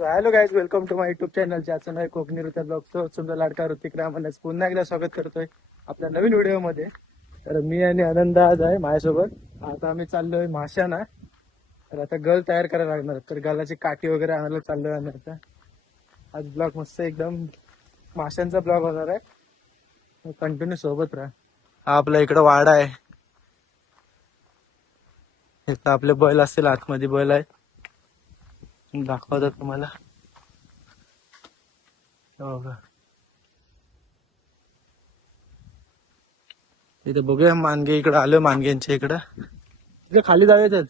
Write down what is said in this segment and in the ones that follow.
So hello guys, welcome to my YouTube channel ज्याचं नाव आहे कोकणी ऋता ब्लॉग. तो तुमचा लाडका ऋतिक रामानच पुन्हा एकदा स्वागत करतोय आपल्या नवीन व्हिडिओमध्ये. तर मी आणि आनंद आज आहे माझ्यासोबत. आता आम्ही चाललोय माशाना. तर आता गल तयार करायला लागणार, तर गलाची काठी वगैरे आणायला चाललोय आम्ही आता. आज ब्लॉग मस्त एकदम माशांचा ब्लॉग होणार आहे, कंटिन्यू सोबत राहा. हा आपला इकडं वाडा आहे, इथं आपले बैल असतील, आतमध्ये बैल आहे, दाखवतात तुम्हाला. हो का, इथे बघूया मानगे. इकडं आलो मानग्यांच्या इकडं. इकडे खाली जाऊयाच.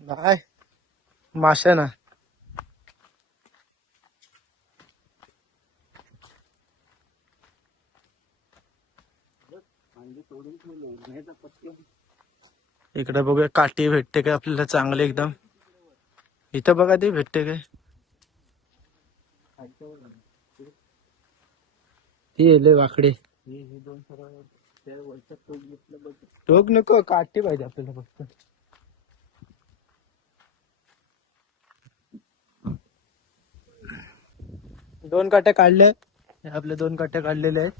नाही माशा ना. इकडे बघूया काठी भेटते काय आपल्याला चांगले एकदम. इथं बघा ती भेटते काय. ती येले वाकडे. टोक नको, काठी पाहिजे आपल्याला फक्त. दोन काट्या काढल्या, आपल्या दोन काट्या काढलेल्या आहेत,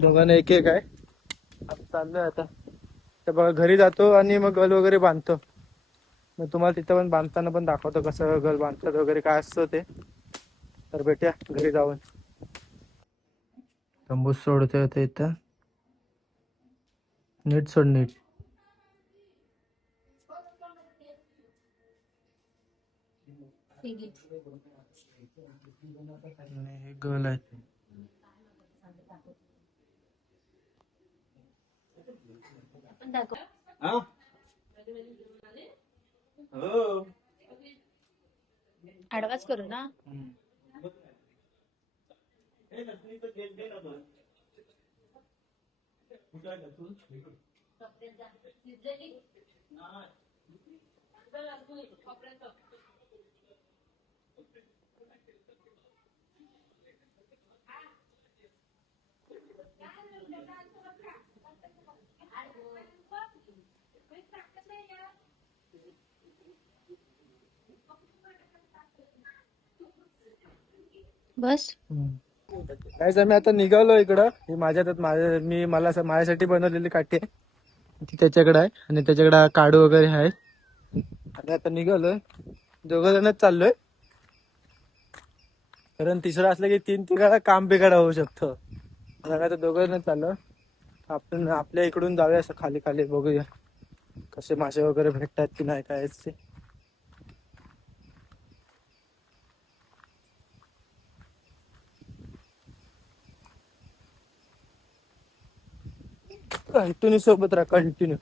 दोघांना एक एक आहे. आता चाललोय आता. तर बघा घरी जातो आणि मग गल वगैरे बांधतो. मग तुम्हाला तिथं पण बांधताना पण दाखवतो कसं गल बांधतात वगैरे काय असतं ते. तर भेटूया घरी जाऊन. तंबूस सोडतोय आता इथं. नीट सोड, नीट. आणि हे गल आहे. ऍडव्हान्स करू ना. बस गाईज आम्ही आता निघालो इकडं. ही माझ्यासाठी बनवलेली काठी आहे, ती त्याच्याकडे आहे. आणि त्याच्याकडे काडू वगैरे आहे. आणि आता निघालोय, दोघं जणच चाललोय. कारण तिसरं असलं की तीन तिघाला काम बिघाडा होऊ शकतो. आता दोघं जण चाललो. आपण आपल्या इकडून जाऊया असं खाली खाली, बघूया कसे मासे वगैरे भेटतात की नाही काय ते. कंटिन्यू सोबत राहा, कंटिन्यू.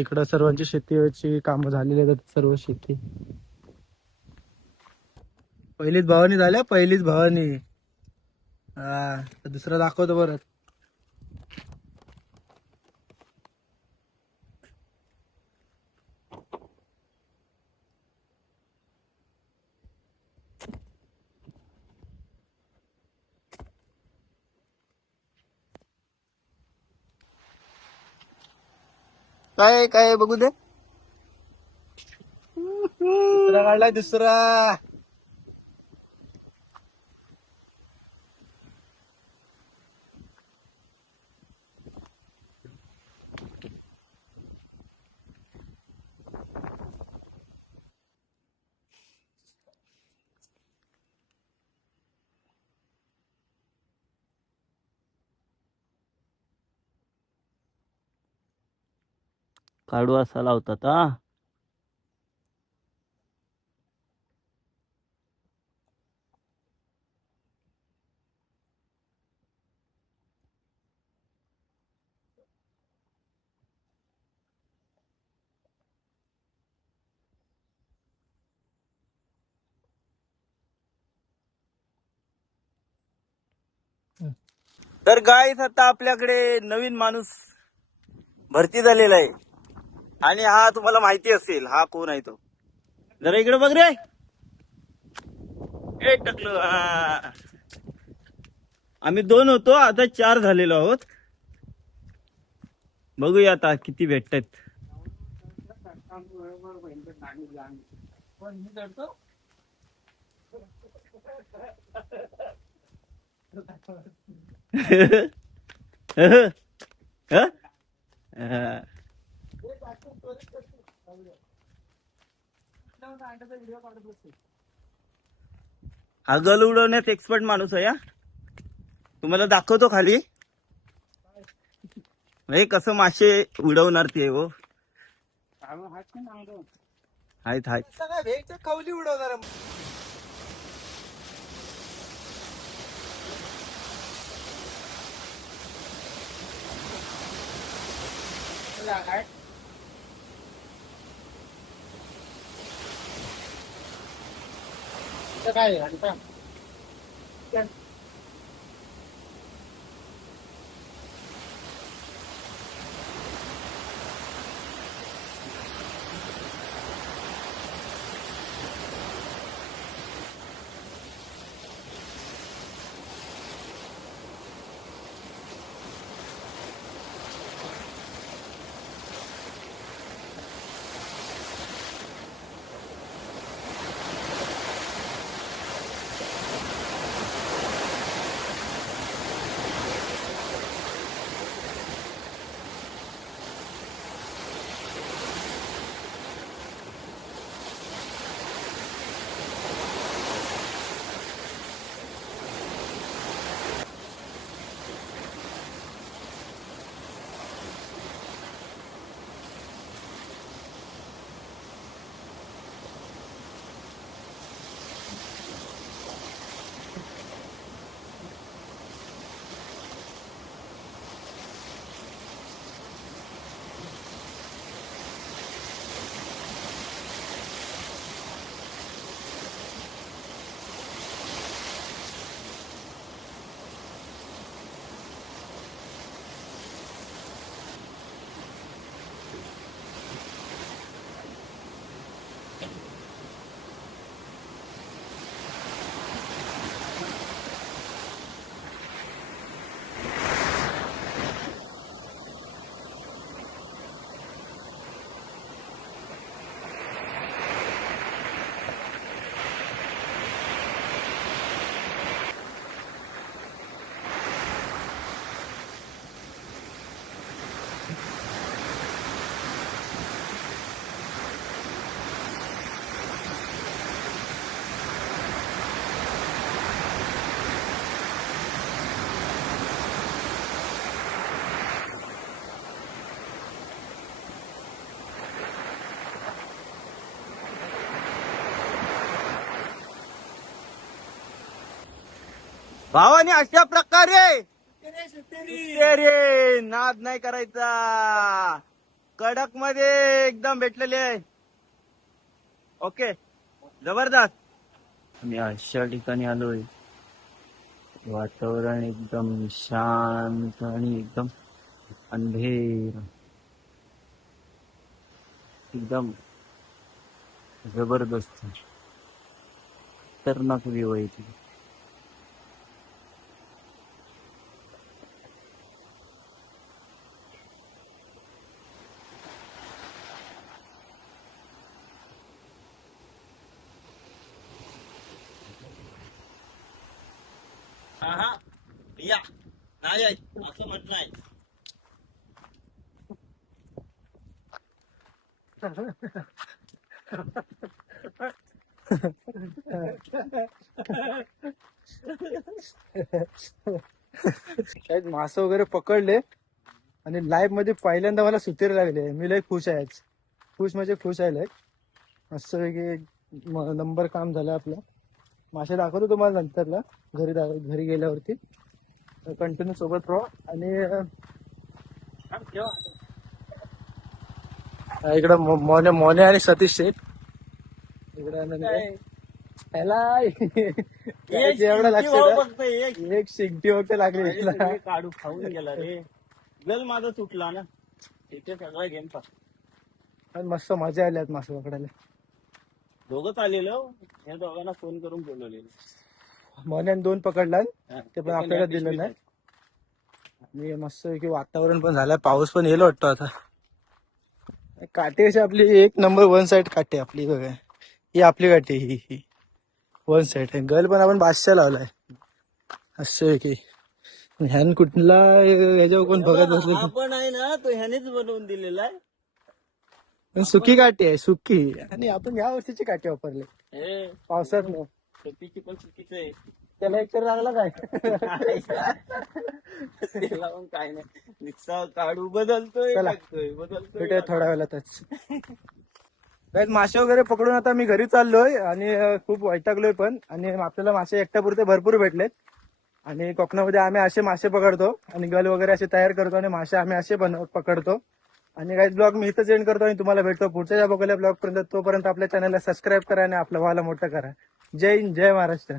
इकडं सर्वांची शेतीची कामं झालेली आहेत, सर्व शेती. पहिलीच भवानी झाल्या, पहिलीच भवानी. हा, दुसरा दाखवतो परत. काय काय बघू दे. दुसरा काढलाय, दुसरा. काढू असा लावतात हा. तर गाईस आता आपल्याकडे नवीन माणूस भरती झालेला आहे आणि हा तुम्हाला माहिती असेल हा कोण आहे तो. जरा इकडे बघ रे. ए टकलो हा. आम्ही 2 होतो आता 4 झालेलो आहोत. बघूया आता किती भेटतात. हा गल उडवण्यात एक्सपर्ट माणूस आहे. हा तुम्हाला दाखवतो खाली हे कसं मासे उडवणार ते हो. आहेत आहेत. कवली उडवणार. काय भावाने अशा प्रकारे रे नाद नाही करायचा. कडक मध्ये एकदम भेटलेले आहे. ओके जबरदस्त. मी अशा ठिकाणी आलोय वातावरण एकदम शांत आणि एकदम अंधेर एकदम जबरदस्त खतरनाक व्ह्यू आहे इथे. हा या नाही असं म्हटलंय. शायद मासे वगैरे पकडले आणि लाईव्ह मध्ये पहिल्यांदा मला सुतेर लागले. मी लय खुश आहे आज. खुश म्हणजे खुश आहे लय. मस्त वेगळी नंबर काम झालं आपलं. मासे दाखवतो तुम्हाला नंतरला घरी गेल्यावरती. कंटिन्यू सोबत राहा. आणि इकडं मोने आणि सतीश शेठ इकडे ह्याला एक एवढं लक्ष भाऊ द्या. फक्त एक एक शिंगटी वगैरे लागली अरे हिला. सगळे काढू खाऊन गेला रे. गल माझा सुटला ना. इथे सगळा गेम पण मस्त मजा आली आज मासे पकडायला. दोघंच आलेलो. या दोघांना फोन करून बोलवलेलो. मोन्यान 2 पकडला हा, ते पण या आपल्याला पिशवीत दिलं नाही. आहे. आणि मस्त की वातावरण पण झालंय, पाऊस पण येईल वाटतो आता. काठी कशी आपली 1 नंबर 1 साइड काठी आपली बघा. ही आपली काठी ही 1 साइड आहे. गल पण आपण 500 लावलाय. असं आहे की ह्यान कुठला ह्याच्यावर कोण बघत हा बसलं. पण आहे ना, तो ह्यानेच बनवून दिलेला आहे. पण सुकी काठी आहे, सुकी. आणि आपण या वर्षीची काठी वापरली हे पावसात न. शेतीची पण चुकीचं आहे. त्याला एक तर लागला काय. त्याला पण काय नाही. निस्ता काढू बदलतोय चला. टाकतोय, बदलतोय भेटूया टाकतोय. थोड्या वेळातच. गाईज मासे वगैरे पकडून आता मी घरी चाललोय आणि खूप वैतागलोय पण. आणि आपल्याला मासे एकट्यापुरते भरपूर भेटलेत. आणि कोकणामध्ये आम्ही असे मासे पकडतो आणि गल वगैरे असे तयार करतो आणि मासे आम्ही असे पकडतो. आणि काही ब्लॉग मी इथं एंड करतो आणि तुम्हाला भेटतो पुढच्या बघूया ब्लॉग पर्यंत. तोपर्यंत आपल्या चॅनलला सबस्क्राईब करा आणि आपलं व्हायला मोठं करा. जय हिंद, जय महाराष्ट्र.